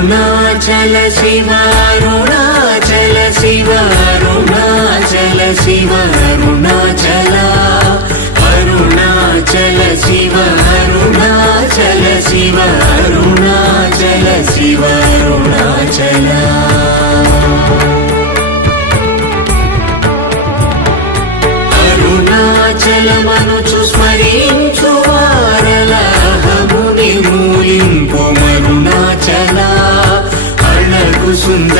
Arunachal Shiva Arunachal Shiva Arunachal Shiva Arunachal Arunachal Shiva Arunachal Shiva Arunachal Shiva Arunachal అరుణాచలమనుచు స్మరించు వారలహము నిర్మూలింపు Arunachal Azhagu Sundara